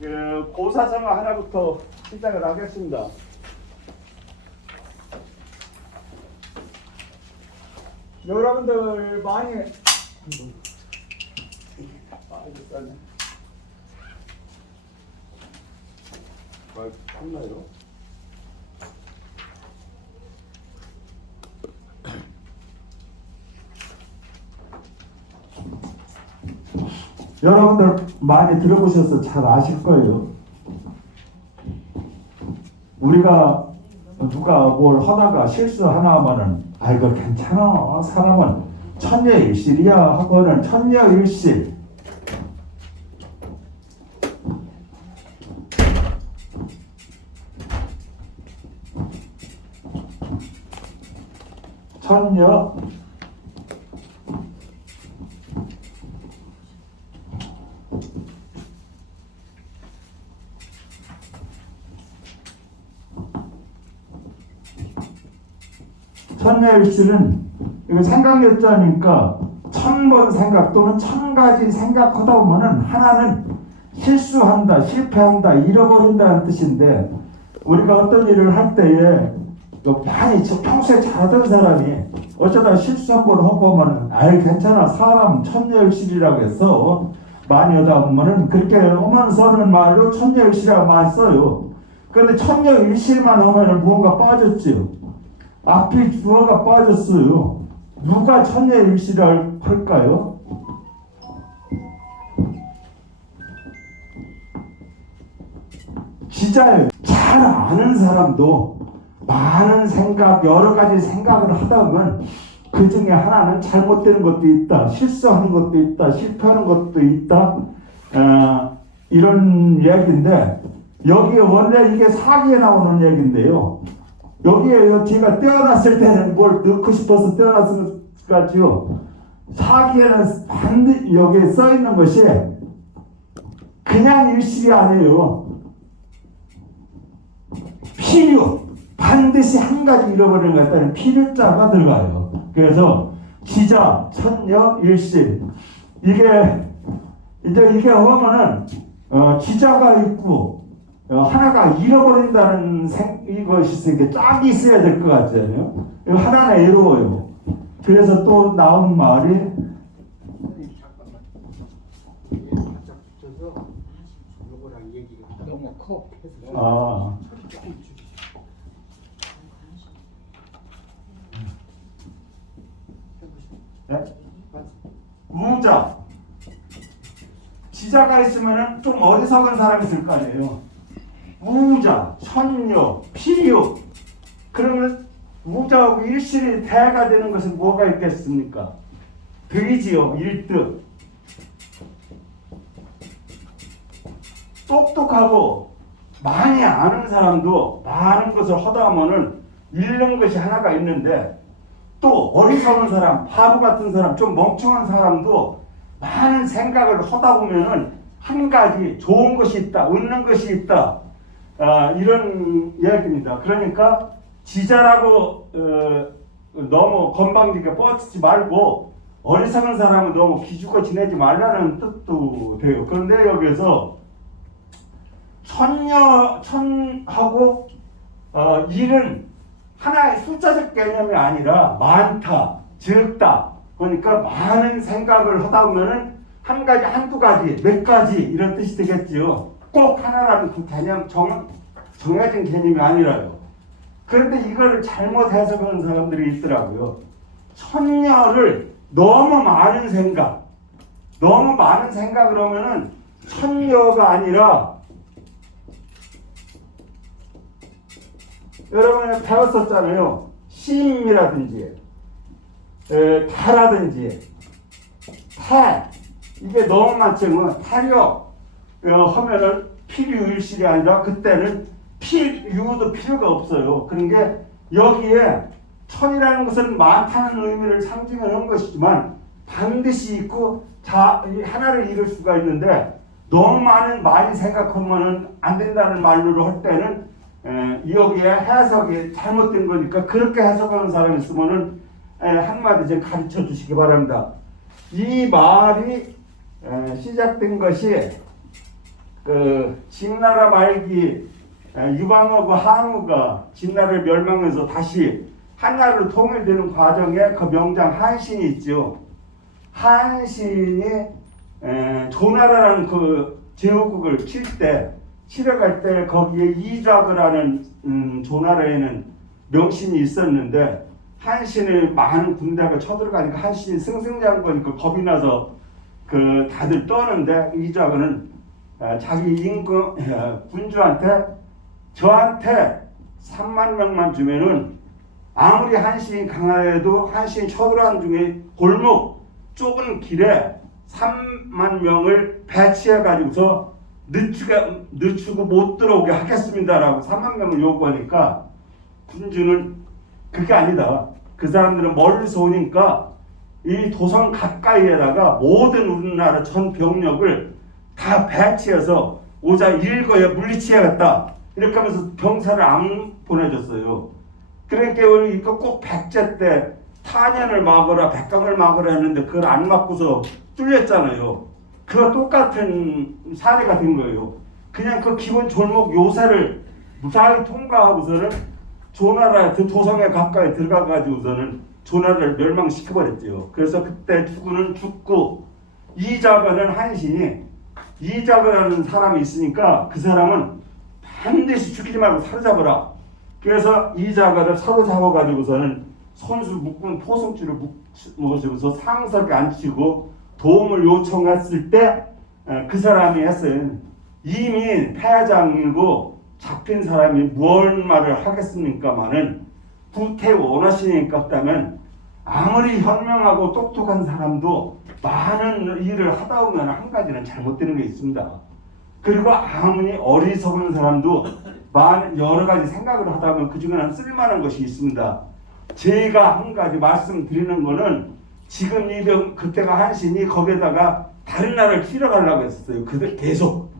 고사성어 하나부터 시작을 하겠습니다. 여러분들 많이 탔나요? 여러분들 많이 들어보셔서 잘 아실 거예요. 우리가 누가 뭘 하다가 실수 하나 하면은 이거 괜찮아, 사람은 천녀일실이야 하고는 천녀일실. 천녀 천녀일실은 이거 생각일자니까 1000번 생각 또는 1000가지 생각하다 보면은 하나는 실수한다, 실패한다, 잃어버린다는 뜻인데, 우리가 어떤 일을 할 때에 많이 평소에 잘하던 사람이 어쩌다 실수 한번 하고 하면은 괜찮아, 사람 천녀일실이라고 해서 많이 하다 보면은 그렇게 하면서는 말로 천녀일실이라고 많이 써요. 그런데 천녀일실만 하면은 무언가 빠졌지요. 앞에 주어가 빠졌어요. 누가 천녀일실을 할까요? 지자예요. 잘 아는 사람도 많은 생각, 여러 가지 생각을 하다 보면 그 중에 하나는 잘못되는 것도 있다, 실수하는 것도 있다, 실패하는 것도 있다, 이런 이야기인데, 여기 원래 이게 사기에 나오는 얘기인데요. 여기에 제가 떼어놨을 때는 뭘 넣고 싶어서 떼어놨을 것 같지요. 사기에는 반드시 여기에 써 있는 것이 그냥 일실이 아니에요. 필요, 반드시 한 가지 잃어버리는 것 같다는 필요자가 들어가요. 그래서 지자, 천녀, 일실, 이게 하면은 지자가 있고 하나가 잃어버린다는 이것이 있으니까 짝이 있어야 될 것 같잖아요. 이거 하나는 애로워요. 그래서 또 나온 말이 잠깐만. 이게 살짝 붙여서 요거랑 얘기가 너무 커. 네? 우자. 지자가 있으면은 좀 어리석은 사람이 있을 거 아니에요. 우자, 천녀, 필요. 그러면 우자하고 일실이 대가 되는 것은 뭐가 있겠습니까? 득이지요, 일득. 똑똑하고 많이 아는 사람도 많은 것을 하다 보면은 잃는 것이 하나가 있는데, 또 어리석은 사람, 바보 같은 사람, 좀 멍청한 사람도 많은 생각을 하다 보면은 한 가지 좋은 것이 있다, 얻는 것이 있다, 이런 이야기입니다. 그러니까 지자라고 너무 건방지게 뻗지 말고 어리석은 사람은 너무 기죽어 지내지 말라는 뜻도 돼요. 그런데 여기서 천하고 일은 하나의 숫자적 개념이 아니라 많다, 적다. 그러니까 많은 생각을 하다 보면은 한 가지, 한두 가지, 몇 가지 이런 뜻이 되겠죠. 꼭 하나라는 그 개념, 정해진 개념이 아니라요. 그런데 이거를 잘못 해석하는 사람들이 있더라고요. 천녀를 너무 많은 생각을 하면은 천녀가 아니라, 여러분이 배웠었잖아요. 심이라든지 태라든지 태, 이게 너무 많지만 태력 하면은 필요일실이 아니라 그때는 유도 필요가 없어요. 그런 게 여기에 천이라는 것은 많다는 의미를 상징하는 것이지만 반드시 있고 하나를 이룰 수가 있는데, 너무 많이 생각하면은 안 된다는 말로 할 때는 여기에 해석이 잘못된 거니까, 그렇게 해석하는 사람이 있으면은 한마디 좀 가르쳐 주시기 바랍니다. 이 말이 시작된 것이 그 진나라 말기 유방하고 항우가 진나라를 멸망해서 다시 한나라로 통일되는 과정에 그 명장 한신이 있죠. 한신이 조나라라는 그 제후국을 치러갈 때 거기에 이좌그라는 조나라에는 명신이 있었는데 한신의 많은 군대가 쳐들어가니까 한신이 승승장구하니까 겁이 나서 그 다들 떠는데 이좌그는 자기 임금 군주한테 저한테 3만 명만 주면은 아무리 한신이 강하여도 한신이 쳐들어간 중에 골목 좁은 길에 3만 명을 배치해 가지고서 늦추고 못 들어오게 하겠습니다라고 3만 명을 요구하니까 군주는 그게 아니다. 그 사람들은 멀리서 오니까 이 도성 가까이에다가 모든 우리나라 전 병력을 다 배치해서 오자 일거에 물리치야겠다. 이렇게 하면서 병사를 안 보내줬어요. 그러니까 이거 꼭 백제 때 탄현을 막으라 백강을 막으라 했는데 그걸 안 막고서 뚫렸잖아요. 그거 똑같은 사례가 된 거예요. 그냥 그 기본 졸목 요새를 무사히 통과하고서는 조나라 도성에 가까이 들어가 가지고서는 조나라를 멸망시켜버렸죠. 그래서 그때 죽고는 죽고 이자가는 한신이 이자가라는 사람이 있으니까 그 사람은 반드시 죽이지 말고 사로잡아라. 그래서 이자가를 사로잡아 가지고서는 손수 묶은 포성줄을 묶어주고서 상석에 앉히고 도움을 요청했을 때 그 사람이 했어요. 이미 패장이고 잡힌 사람이 무얼 말을 하겠습니까마는 불태워 원하시니까 없다면 아무리 현명하고 똑똑한 사람도 많은 일을 하다 보면 한 가지는 잘못되는 게 있습니다. 그리고 아무리 어리석은 사람도 여러 가지 생각을 하다 보면 그 중에는 쓸만한 것이 있습니다. 제가 한 가지 말씀드리는 거는 지금 그때가 한신이 거기에다가 다른 나라를 치러가려고 했었어요. 그들 계속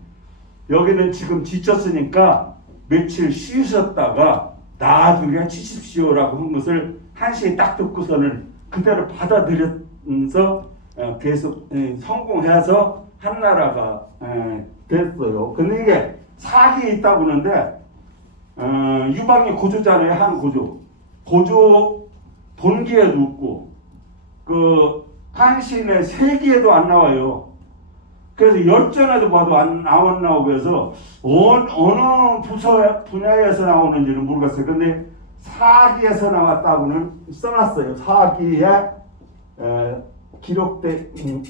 여기는 지금 지쳤으니까 며칠 쉬셨다가 나중에 치십시오라고 한 것을 한신이 딱 듣고서는 그대로 받아들여서 계속 성공해서 한나라가 됐어요. 근데 이게 사기에 있다고 하는데 유방이 고조잖아요. 한 고조 본기에도 없고 그 한신의 세기에도 안 나와요. 그래서 열전에도 봐도 안 나오고 해서 어느 분야에서 나오는지는 모르겠어요. 근데 사기에서 나왔다고는 써놨어요. 사기에 기록된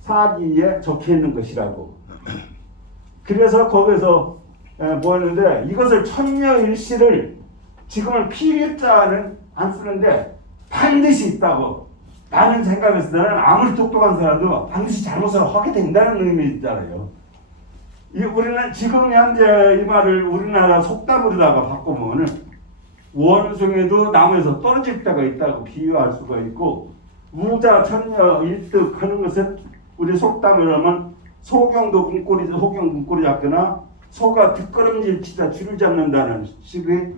사기에 적혀 있는 것이라고. 그래서 거기서 뭐였는데 이것을 천녀일시를 지금은 필일자는 안 쓰는데 반드시 있다고. 라는 생각에서 나는 아무리 똑똑한 사람도 반드시 잘못을 하게 된다는 의미잖아요. 우리는 지금 현재 이 말을 우리나라 속담으로다가 바꾸면은 원숭이도 나무에서 떨어질 때가 있다고 비유할 수가 있고 무자 천녀 일득 하는 것은 우리 속담으로 하면 소경도 호경 군꼬리 잡거나 소가 뒷걸음질 치다 줄을 잡는다는 식의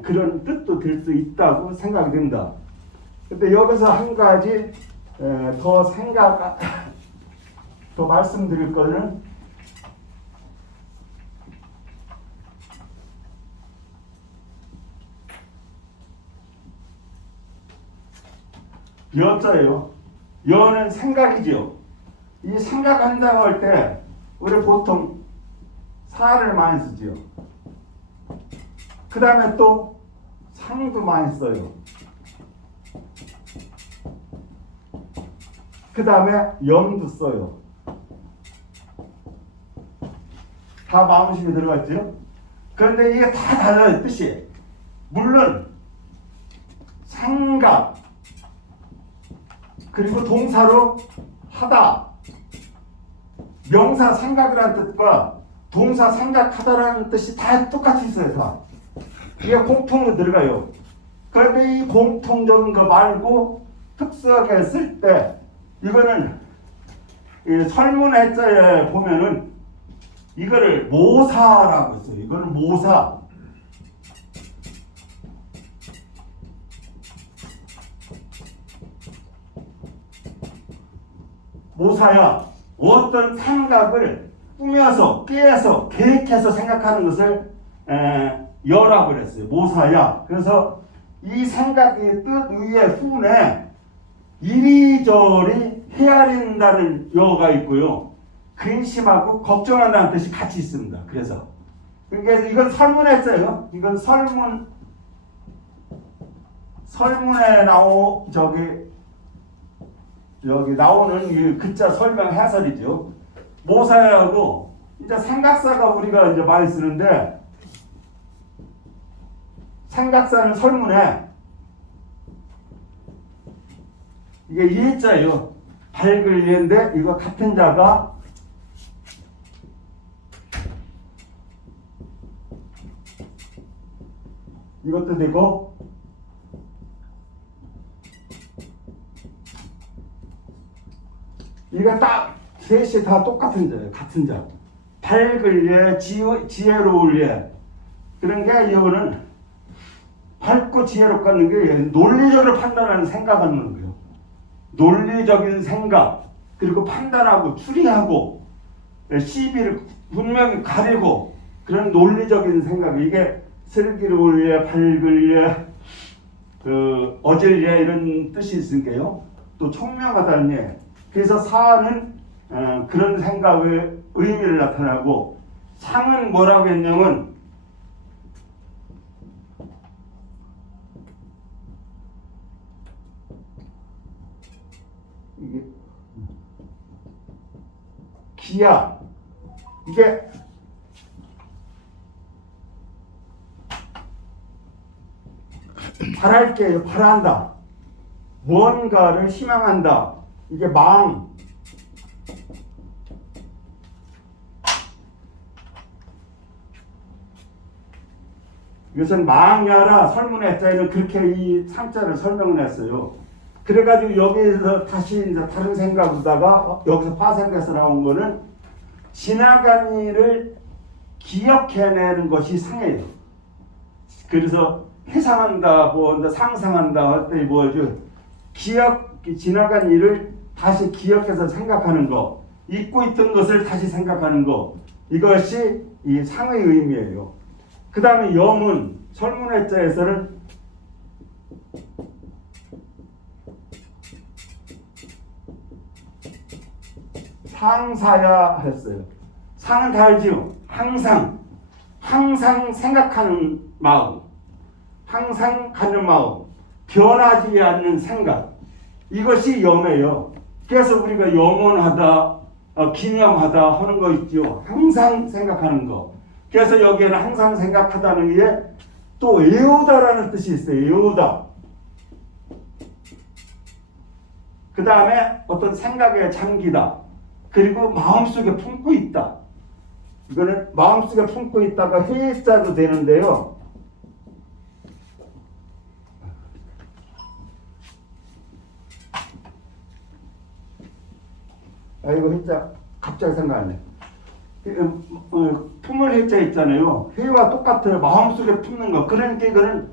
그런 뜻도 될 수 있다고 생각이 됩니다. 근데 여기서 한 가지 더 말씀드릴 거는 여자예요. 여는 생각이죠. 이 생각한다고 할 때 우리 보통 사를 많이 쓰지요. 그 다음에 또 상도 많이 써요. 그 다음에 염도 써요. 다 마음심이 들어갔죠? 그런데 이게 다 달라요, 뜻이. 물론 생각 그리고 동사로 하다 명사 생각이라는 뜻과 동사 생각하다라는 뜻이 다 똑같이 있어요. 다. 이게 공통으로 들어가요. 그런데 이 공통적인 거 말고 특수하게 쓸 때 이거는 이 설문해자에 보면은 이거를 모사라고 했어요. 이거는 모사. 모사야. 어떤 생각을 꾸며서 깨서 계획해서 생각하는 것을 여라고 그랬어요. 모사야. 그래서 이 생각의 뜻 위에 후에 이리저리 헤아린다는 여가 있고요. 근심하고 걱정한다는 뜻이 같이 있습니다. 그래서 이건 설문했어요. 이건 설문에 여기 나오는 이 글자 설명 해설이죠. 모사야하고 이제 생각사가 우리가 이제 많이 쓰는데, 생각사는 설문에 이게 예자예요. 밝을 예인데 이거 같은 자가 이것도 되고, 이거 딱 셋이 다 똑같은 자예요. 같은 자. 밝을 예, 지혜로울 예. 그런 게 이거는 밝고 지혜롭다는 게 논리적으로 판단하는 생각하는 거예요. 논리적인 생각, 그리고 판단하고 추리하고 시비를 분명히 가리고 그런 논리적인 생각, 이게 슬기로울 예, 밝을 예, 어질 예 이런 뜻이 있으니까요. 또 총명하다는 예. 그래서 사는 그런 생각의 의미를 나타나고, 상은 뭐라고 했냐면 이게 기야, 이게 바랄게요. 바란다. 무언가를 희망한다. 이게 망. 이것은 망야라 설문의 자에는 그렇게 이 상자를 설명을 했어요. 그래가지고 여기에서 다시 이제 다른 생각으로다가 여기서 파생돼서 나온 거는 지나간 일을 기억해내는 것이 상해요. 그래서 회상한다, 뭐 상상한다 할 때 뭐죠? 지나간 일을 다시 기억해서 생각하는 거, 잊고 있던 것을 다시 생각하는 거, 이것이 이 상의 의미예요. 그 다음에 염은 설문회자에서는 상사야 했어요. 상은 다 알지요. 항상 생각하는 마음, 항상 가는 마음, 변하지 않는 생각, 이것이 염이에요. 그래서 우리가 염원하다, 기념하다 하는 거 있죠. 항상 생각하는 거. 그래서 여기에는 항상 생각하다는 게 또 외우다라는 뜻이 있어요. 외우다. 그 다음에 어떤 생각에 잠기다. 그리고 마음속에 품고 있다. 이거는 마음속에 품고 있다가 회자도 되는데요. 이거 회자 갑자기 생각나네. 품을 회자 있잖아요. 회와 똑같아요. 마음속에 품는 거. 그러니까 이거는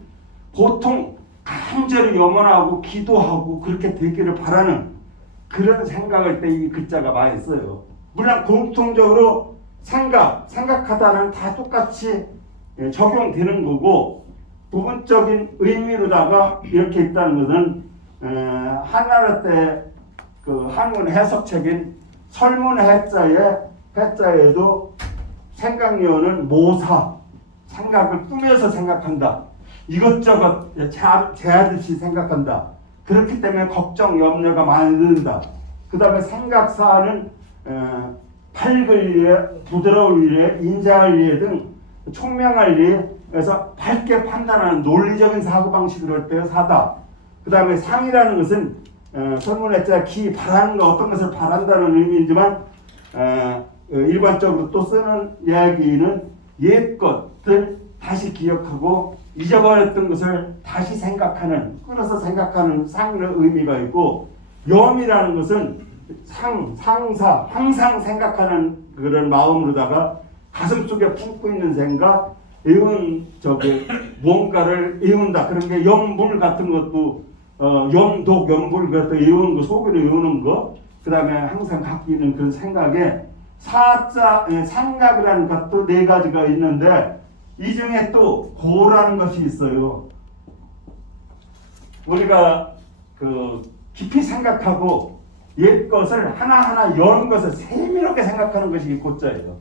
보통 간절히 염원하고 기도하고 그렇게 되기를 바라는 그런 생각을 때 이 글자가 많이 써요. 물론 공통적으로 생각하다는 다 똑같이 적용되는 거고, 부분적인 의미로다가 이렇게 있다는 것은 한나라 때 그 한문 해석책인 설문해자에도 생각여는 모사, 생각을 꾸며서 생각한다. 이것저것 제하듯이 생각한다. 그렇기 때문에 걱정, 염려가 많이 든다. 그 다음에 생각사는 밝을 예, 부드러울 예, 인자할 예 등 총명할 예, 그래서 밝게 판단하는 논리적인 사고방식을 할 때 사다. 그 다음에 상이라는 것은 설문했자 바라는 거, 어떤 것을 바란다는 의미이지만 일반적으로 또 쓰는 이야기는 옛 것들 다시 기억하고 잊어버렸던 것을 다시 생각하는, 끌어서 생각하는 상의 의미가 있고, 염이라는 것은 상사, 항상 생각하는 그런 마음으로다가 가슴속에 품고 있는 생각, 무언가를 애운다. 그런 게 염불 같은 것도 염독, 염불 같은 애우는 거, 속으로 애우는 거, 그 다음에 항상 갖고 있는 그런 생각에 사자, 생각이라는 것도 네 가지가 있는데 이 중에 또 고라는 것이 있어요. 우리가 그 깊이 생각하고 옛 것을 하나하나 연 것을 세밀하게 생각하는 것이 고자예요.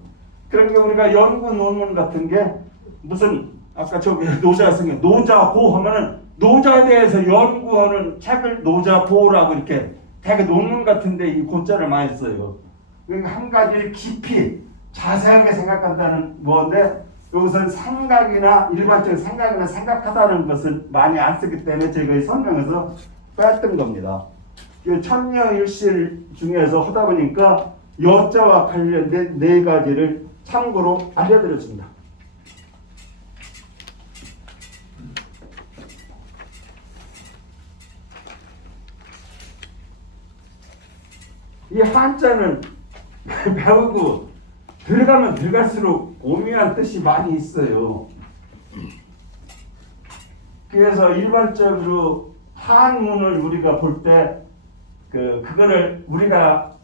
그러니까 우리가 연구 논문 같은 게 무슨 아까 저기 노자 쓴 노자보 하면은 노자에 대해서 연구하는 책을 노자보라고 이렇게 되게 논문 같은데 이 고자를 많이 써요. 그러니까 한 가지를 깊이 자세하게 생각한다는 건데 여기서는 생각이나 일반적인 생각이나 생각하다는 것을 많이 안 쓰기 때문에 제가 이 설명에서 뺐던 겁니다. 천녀일실 중에서 하다 보니까 여자와 관련된 네 가지를 참고로 알려드렸습니다. 이 한자는 배우고 들어가면 들어갈수록 오묘한 뜻이 많이 있어요. 그래서 일반적으로 한문을 우리가 볼 때 그거를 우리가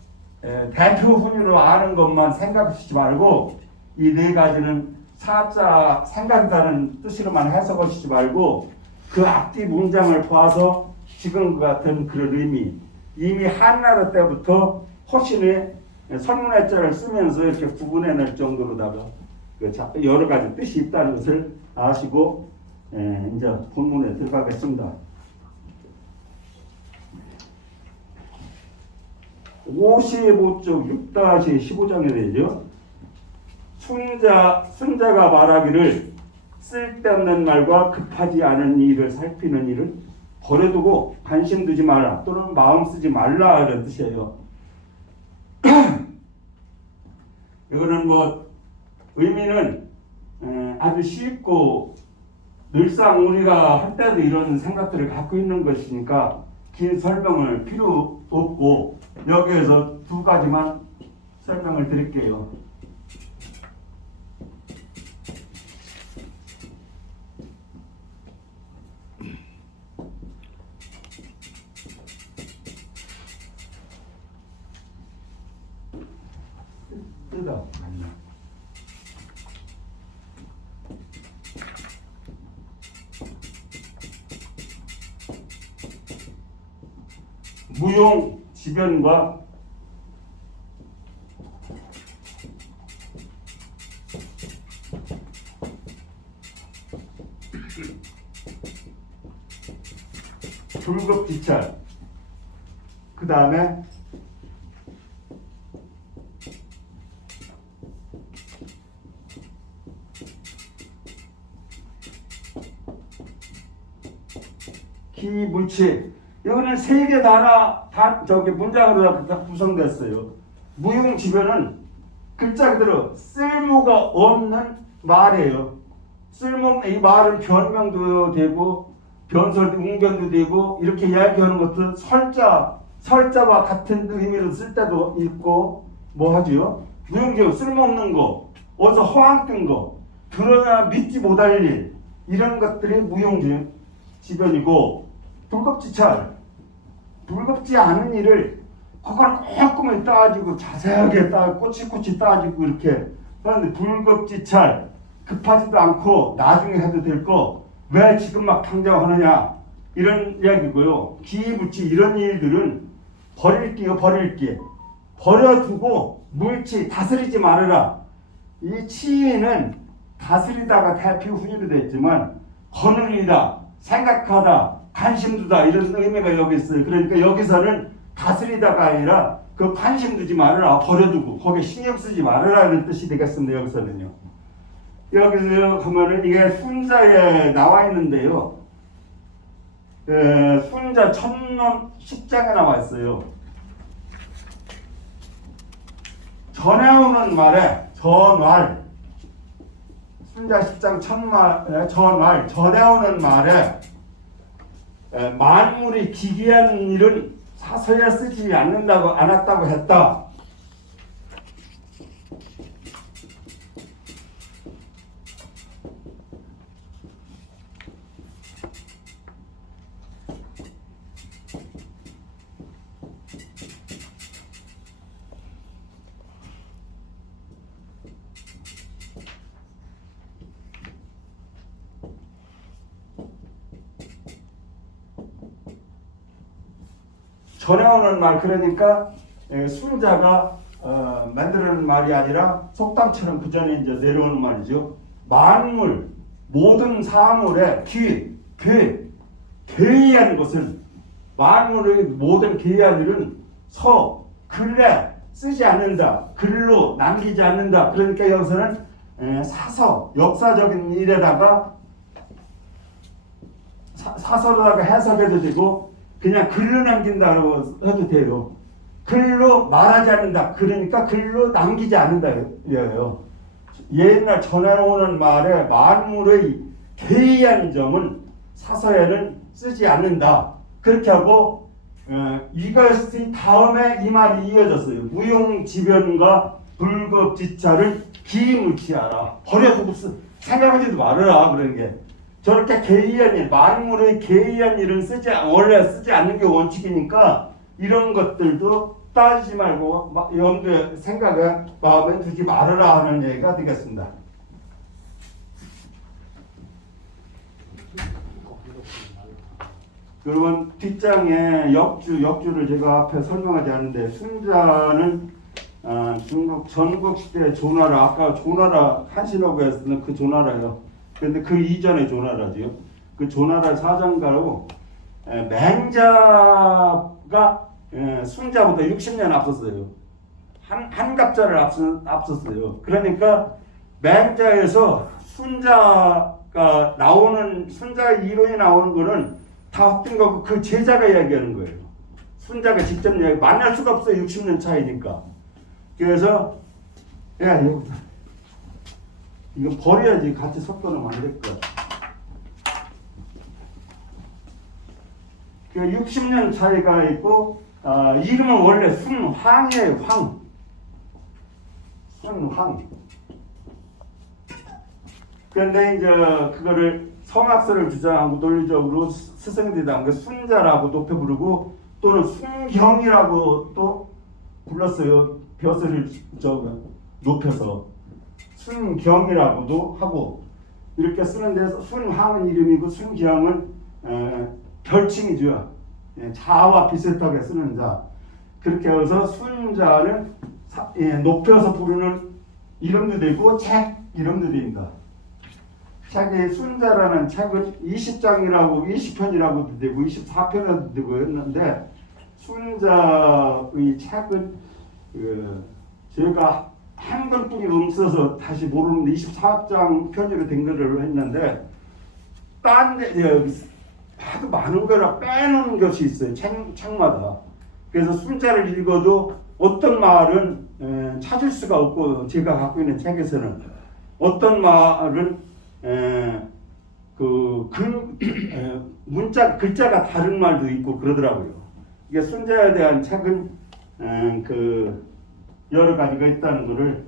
대표 훈유로 아는 것만 생각하시지 말고 이 네 가지는 사자 생각이라는 뜻으로만 해석하시지 말고 그 앞뒤 문장을 봐서 지금 같은 그런 의미 이미 한나라 때부터 허신의 선문해자를 쓰면서 이렇게 구분해낼 정도로다가 여러 가지 뜻이 있다는 것을 아시고 이제 본문에 들어가겠습니다. 55쪽 6-15장에 되죠. 승자가 말하기를 쓸데없는 말과 급하지 않은 일을 살피는 일을 버려두고 관심 두지 말라 또는 마음 쓰지 말라 이런 뜻이에요. 이거는 뭐 의미는 아주 쉽고 늘상 우리가 할 때도 이런 생각들을 갖고 있는 것이니까 긴 설명을 필요 없고 여기에서 두 가지만 설명을 드릴게요. 뜯어. 무용 지변과 불급지찰 그 다음에 기물치 이거는 세 개 다 저기 문장으로 다 구성됐어요. 무용지변은 글자 그대로 쓸모가 없는 말이에요. 쓸모없는 이 말은 변명도 되고 변설도 웅변도 되고 이렇게 이야기하는 것도 설자와 같은 의미로 쓸 때도 있고 뭐 하지요? 무용지변 쓸모없는 거 어디서 허황 뜬 거 드러나 믿지 못할 일 이런 것들이 무용지변이고 불겁지 않은 일을 그걸 꼼꼼히 따지고 자세하게 꼬치꼬치 따지고 이렇게 그런데 불겁지찰 급하지도 않고 나중에 해도 될 거 왜 지금 막 당장 하느냐 이런 이야기고요. 기부치 이런 일들은 버릴게요. 버려두고 물치 다스리지 말아라. 이 치는 다스리다가 대표 훈유로 됐지만 거느리다 생각하다 관심 두다 이런 의미가 여기 있어요. 그러니까 여기서는 다스리다가 아니라 그 관심 두지 말아라 버려두고 거기에 신경 쓰지 말아라 이런 뜻이 되겠습니다. 여기서는요. 여기서 보면은 이게 순자에 나와 있는데요. 순자 천론 10장에 나와 있어요. 전해오는 말에 전왈 순자 10장 전왈 전해오는 말에 만물이 기기한 일은 사서야 쓰지 않았다고 했다. 전해오는 말, 그러니까 순자가 만드는 말이 아니라 속담처럼 그 전에 이제 내려오는 말이죠. 만물 모든 사물의 괴이한 것은, 만물의 모든 괴이한 일은 근래 쓰지 않는다, 글로 남기지 않는다. 그러니까 여기서는 사서, 역사적인 일에다가 사서로다가 해석해도 되고 그냥 글로 남긴다고 해도 돼요. 글로 말하지 않는다, 그러니까 글로 남기지 않는다 이거예요. 옛날 전해오는 말에 만물의 괴이한 점은 사서에는 쓰지 않는다, 그렇게 하고 이것이 다음에 이 말이 이어졌어요. 무용지변과 불급지차를 기물치하라. 버려두고 생각하지도 말아라. 그런 게 저렇게 괴이한 일, 만물의 괴이한 일은 원래 쓰지 않는 게 원칙이니까 이런 것들도 따지지 말고 염두에 생각에 마음에 두지 말아라 하는 얘기가 되겠습니다. 그러면 뒷장에 역주를 제가 앞에 설명하지 않는데, 순자는 중국 전국 시대 조나라, 아까 조나라 한신어부에서는 그 조나라예요. 그런데 그 이전의 조나라지요. 그 조나라 사장가로 맹자가 순자보다 60년 앞섰어요. 한갑자를 앞섰어요. 그러니까 맹자에서 순자가 나오는, 순자의 이론이 나오는 거는 다 헛된 거고 그 제자가 이야기하는 거예요. 순자가 직접 이야기, 만날 수가 없어요. 60년 차이니까. 그래서 야, 이거 버려야지, 같이 섞어놓으면 안 될 거야. 60년 차이가 있고 이름은 원래 순황이에요. 순황. 그런데 이제 그거를 성악설을 주장하고 논리적으로 스승들이 나온 게 순자라고 높여 부르고, 또는 순경이라고 또 불렀어요. 벼슬을 높여서 순경이라고도 하고 이렇게 쓰는데, 순황은 이름이고 순경은 별칭이죠. 자와 비슷하게 쓰는 자. 그렇게 해서 순자는 높여서 부르는 이름도 되고 책 이름도 됩니다. 책이 순자라는 책은 20장이라고 20편이라고도 되고 24편이라도 되고 했는데, 순자의 책은 제가 한글뿐이 없어서 다시 모르는데 24장 편으로 된 거를 했는데, 딴데 하도 많은 거라 빼놓은 것이 있어요. 책마다. 그래서 순자를 읽어도 어떤 말은 찾을 수가 없고, 제가 갖고 있는 책에서는 어떤 말은 문자 글자가 다른 말도 있고 그러더라고요. 이게 순자에 대한 책은 여러 가지가 있다는 거를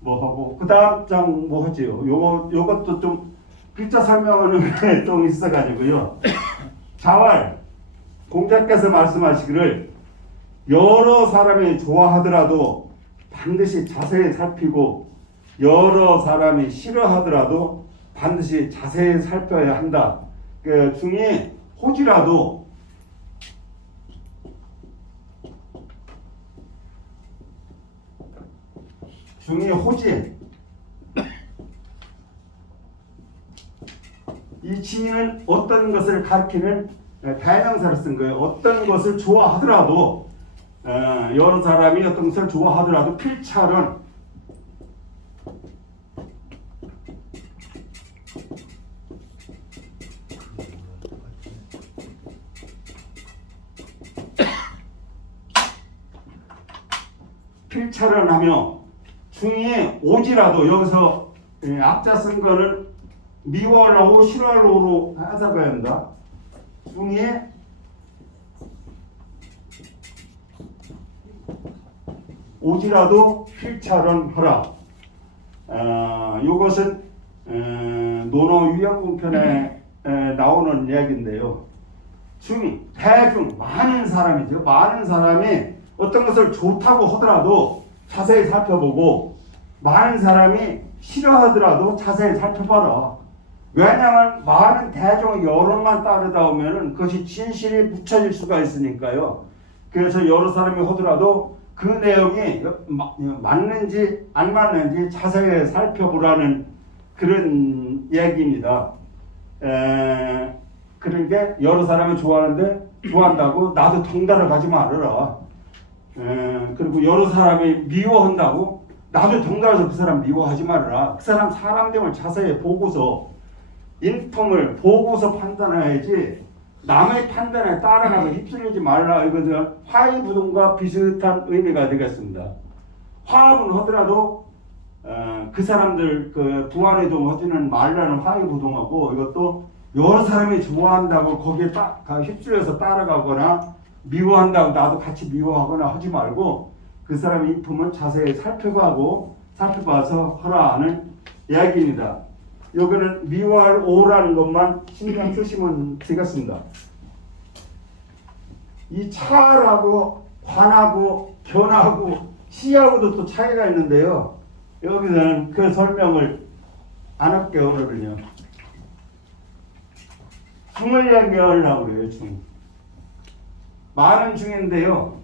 뭐 하고, 그 다음 장 뭐 하지요. 요것도 좀 글자 설명하는 게 좀 있어가지고요. 자왈 공자께서 말씀하시기를, 여러 사람이 좋아하더라도 반드시 자세히 살피고 여러 사람이 싫어하더라도 반드시 자세히 살펴야 한다. 그 중에 호지라도 호지, 이 지는 어떤 것을 가리키는 대명사를 쓴 거예요. 어떤 것을 좋아하더라도, 여러 사람이 어떤 것을 좋아하더라도 필찰은 하며 중에 오지라도, 여기서 앞자 쓴 거는 미월하고 실월호로 해석해야 한다. 중에 오지라도 필찰은 하라. 이것은 논어 유형분편에 나오는 이야기인데요. 대중, 많은 사람이죠. 많은 사람이 어떤 것을 좋다고 하더라도 자세히 살펴보고, 많은 사람이 싫어하더라도 자세히 살펴봐라. 왜냐하면 많은 대중의 여론만 따르다 보면은 그것이 진실이 묻혀질 수가 있으니까요. 그래서 여러 사람이 하더라도 그 내용이 맞는지 안 맞는지 자세히 살펴보라는 그런 얘기입니다. 그런 게 여러 사람이 좋아한다고 나도 덩달아 가지 말아라. 그리고 여러 사람이 미워한다고 나도 덩달아서 그 사람 미워하지 말아라. 그 사람 등을 자세히 보고서 인품을 보고서 판단해야지 남의 판단에 따라가서 휩쓸리지 말라. 이것은 화해부동과 비슷한 의미가 되겠습니다. 화합은 하더라도 그 사람들 그 부활에도 하지는 말라는 화해부동하고, 이것도 여러 사람이 좋아한다고 거기에 휩쓸려서 따라가거나 미워한다고 나도 같이 미워하거나 하지 말고 그 사람의 인품은 자세히 살펴봐서 하라 하는 이야기입니다. 여기는 미워할 오라는 것만 신경 쓰시면 되겠습니다. 이 차하고 관하고 견하고 시하고도 또 차이가 있는데요. 여기서는 그 설명을 안 할게요. 오늘은요. 중을 얘기하려고 해요. 중. 많은 중인데요.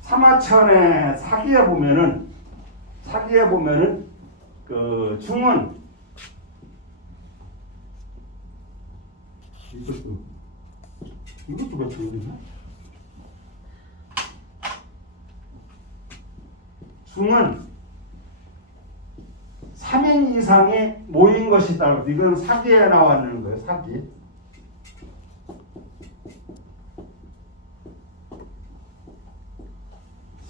사마천의 사기에 보면은 그 중은 이것도 같이 모르나? 중은 3인 이상이 모인 것이다. 이건 사기에 나왔는 거예요. 사기.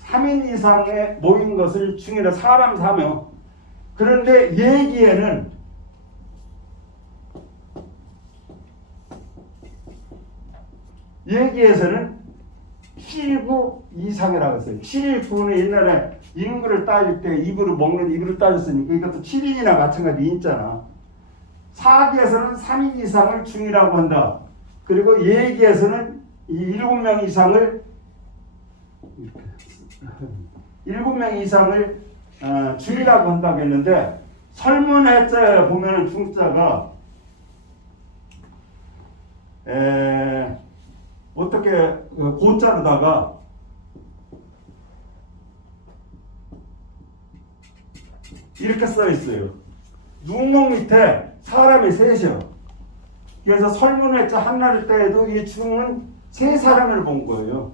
(3인) 이상에 모인 것을 중이라 사람 사며, 그런데 얘기에서는 실구 이상이라고 했어요. 7구는 옛날에 인구를 따질 때 입으로 먹는 입으로 따졌으니까 이것도 7인이나 마찬가지 인자나. 사기에서는 3인 이상을 중이라고 한다. 그리고 얘기에서는 이 7명 이상을 7명 이상을 중이라고 한다고 했는데, 설문해자에 보면은 중자가 어떻게 고자로다가 이렇게 써 있어요. 눈목 밑에 사람이 셋이요. 그래서 설문해자 하나를 때에도 이 중은 세 사람을 본 거예요.